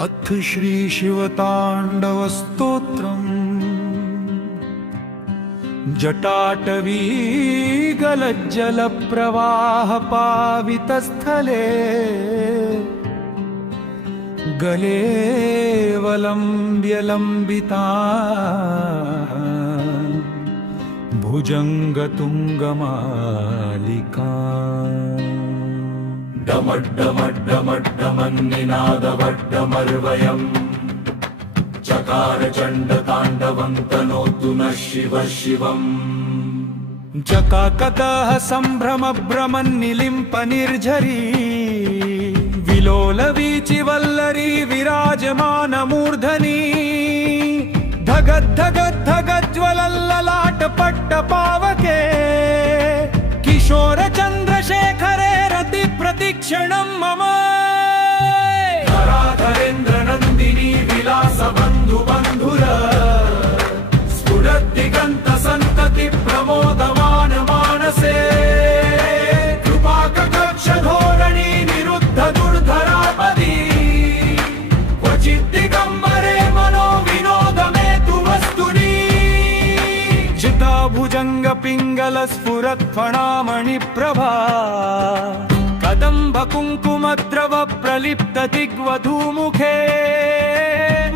अथ श्री शिवतांडव स्तोत्रम्। जटाटवी गलज्जल प्रवाह पावितस्थले गलेवलम्ब्य लम्बिता भुजङ्गतुङ्गमालिका। डमड्डमड्डमड्डमन्निनादवड्डमर्वयम् चकार चण्डताण्डवं तनोतु नः शिवः शिवम्। जकाकतः सम्भ्रम भ्रमन्निलिम्प निर्झरी विलोलवीचिवल्लरी विराजमान मूर्धनी। धगद्धगद्धगज्ज्वलल्ललाट पट्टपावके किशोर चन्द्रशेखरे रति प्रतिक्षणं मम। धराधरेन्द्र नन्दिनी विलास बन्धु बन्धुर स्फुरद्दिगन्त सन्तति प्रमोदमान मानसे। कृपाकटाक्ष धोरणी निरुद्ध दुर्धरापदी क्वचित् दिगम्बरे मनो विनोदमेतु वस्तुनि। जिता भुजंग पिंगल स्फुरत् फणामणि प्रभा कदम्ब कुङ्कुमद्रव प्रलिप्त दिग्वधूमुखे।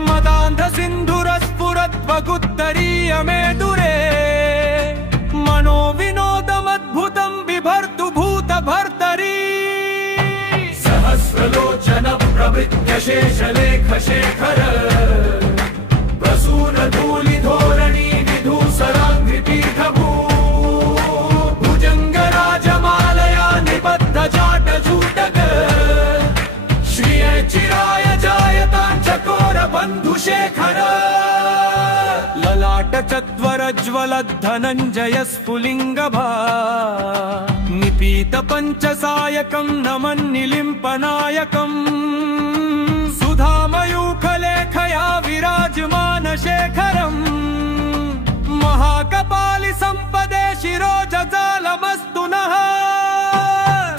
मदान्ध सिन्धुर स्फुरत् वगुत्तरीय मेदुरे मनो विनोदमद्भुतं बिभर्तु भूत भर्तरी। सहस्रलोचन प्रवृत्य शेषलेख शेखर प्रसून धूलि धोरणी विधूसराङ्घ्रिपीठभू। भुजङ्गराजमालया निबद्ध जाट जूटक श्रिय चिराय जायतां चकोर बन्धुशेखर। ललाट चत्वरज्वल धनञ्जय स्फुलिङ्गभा निपीत पञ्चसायकं नमन्निलिम्पनायकम्। सुधामयूखलेखया विराजमान शेखरम् महाकपालि सम्पदे शिरोजजालमस्तु नः।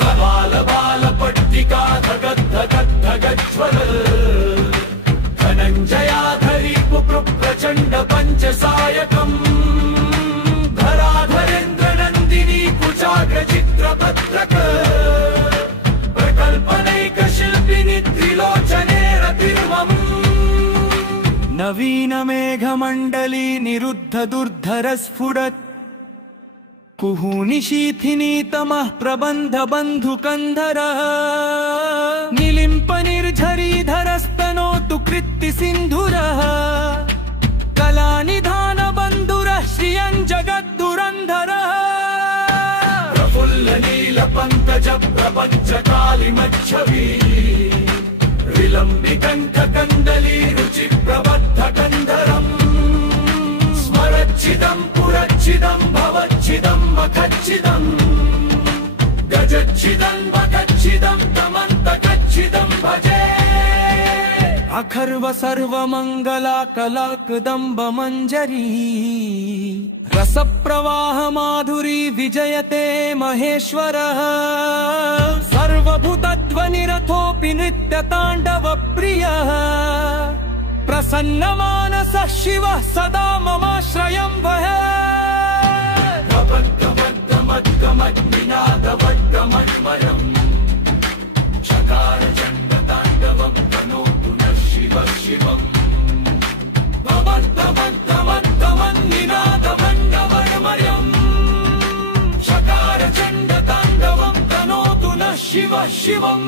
कपाल बाल पट्टिका धगद्धगद्धगज्ज्वल धनञ्जयाधरी पुप्र प्रचण्ड पञ्चसायकम्। धराधरेन्द्र नन्दिनी कुचाग्र चित्रपत्रक प्रकल्पनैक शिल्पिनि त्रिलोचने रतिर्मम्। नवीन मेघमण्डली निरुद्ध दुर्धर स्फुरत् कुहूनिशीथिनी तमः प्रबन्ध बन्धुकन्धरः। निलिम्प निर्झरीधरस्तनोतु कृत्ति सिन्धुरः कलानिधान बन्धुरः श्रियं जगद्दुरन्धरः। प्रफुल्ल नील पङ्कज प्रपञ्च कालिमच्छवी विलम्बिकण्ठ कन्दली रुचि प्रबद्ध कन्धरम्। स्मरच्छिदं पुरच्छिदं भवच्छिदं मखच्छिदं गजच्छिदं मखच्छिदं तमन्तकच्छिदं भजे। अखर्व सर्वमङ्गला कलाकदम्ब मञ्जरी रसप्रवाह माधुरी विजयते महेश्वरः। सर्वभूतध्वनिरथोऽपि नृत्यताण्डव प्रियः प्रसन्नमानसः शिवः सदा ममाश्रयं वहे। गमद्गमद्गमद्गमद्निनादवड्डमन्मयम् चकार चण्डताण्डवं तनोतु नः शिवः शिवम्। गमद्गमद्गमद्गमन्निनादवड्डमन्मयम् चकार चण्डताण्डवं तनोतु नः शिवः शिवम्।